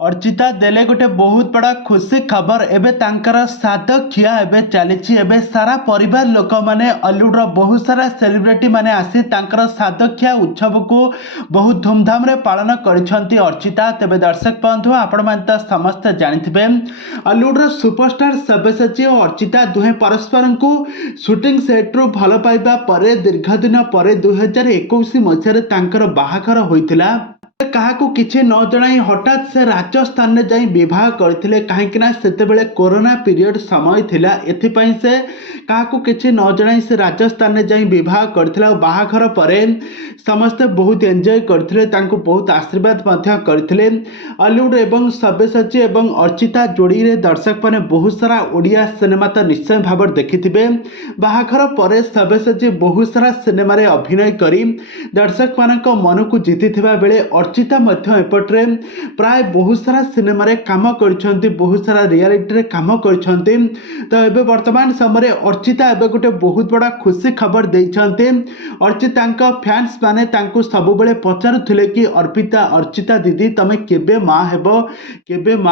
अर्चिता देले गोटे बहुत बड़ा खुशी खबर एबे तांकर साद खिया एबे चली एबे सारा परिवार लोक माने हॉलीवुड बहुत सारा सेलिब्रिटी माने आसी तांकर साद खिया उत्सव को बहुत धूमधाम रे पालन करिसंती अर्चिता। तेबे दर्शक बंधु आपण माने त समस्त जानिथिबे हॉलीवुड सुपरस्टार सब्यसाची और अर्चिता दुहे परस्पर को शूटिंग सेट रु भल पाइबा परे दीर्घ दिन पर 2021 मसीह तांकर बाहाघर होइतिला। काहाकू किछि न जणाई हठात से राजस्थान में जाई विवाह करथिले काहेकिना सेतेबेले कोरोना पीरियड समय थिला एथिपई से काहाकू किछि न जणाई से राजस्थान में जाई विवाह करथिला। बाहाघर परे समस्त बहुत एंजॉय करथिले तांको बहुत आशीर्वाद मध्य करथिले। हॉलीवुड एवं सब्यसाची एवं अर्चिता जोड़ी रे दर्शक माने बहुत सारा ओडिया सिनेमा तो निश्चय भाव देखिथिबे। बाहाघर परे सब्यसाची बहुत सारा सिनेमा रे अभिनय करी दर्शक मानक मन को जीतिथिबा बेले अर्चिता मध्य एपट्रे प्राय बहुत सारा सिनेमा रे काम करछंती बहुत सारा रियलिटी रे काम करछंती। तो एबे वर्तमान समय अर्चिता एबे गोटे बहुत बड़ा खुशी खबर देइछंती। अर्चिता फैंस माने तांको सब बेले पचारुथिले कि अर्चिता दीदी तमे केबे मां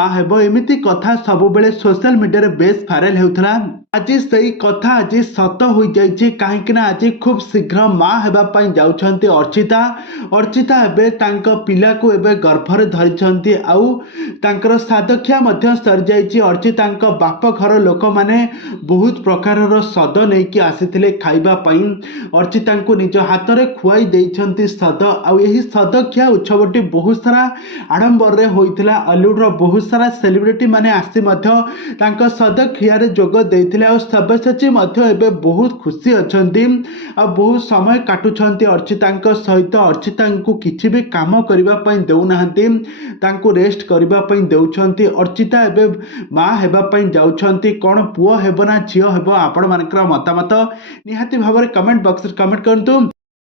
हेबो एमिति कथा सब बेले सोशल मीडिया रे बेस वायरल हेउथला। आज सही कथा आज सत हो जाइए कहीं आज खूब शीघ्र माँ हेबा पई जाउछंती अर्चिता एबे तांको पिला को एबे गर्भरे धरिछंती आउ तांकर सादख्या मध्य सर जाइए। अर्चितांको बाप घर लोक माने बहुत प्रकार सद नहीं कि आसीथिले खाइबा पई अर्चितांको निज हाथ रे खुआई देइछंती सद आउ एही सदख्या उत्सवटी बहुत सारा आडंबर रे होइथिला। हॉलीवुड रो बहुत सारा सेलिब्रिटी माने आसी मध्य तांको सदख्या रे जोग देइथिले। सब्यसाची एबे बहुत खुशी अछंती आ बहुत समय काटुछंती अर्चितांको सहित अर्चितांको किछि भी काम करिबा पई देउ नाहंती तांको रेस्ट करिबा पई देउछंती। अर्चिता एबे मां हेबा पई जाउछंती कोन पुओ हेबो ना झियो हेबो आपण मानकर मतामत निहाती भाबरे कमेंट बॉक्स रे कमेंट करंतु।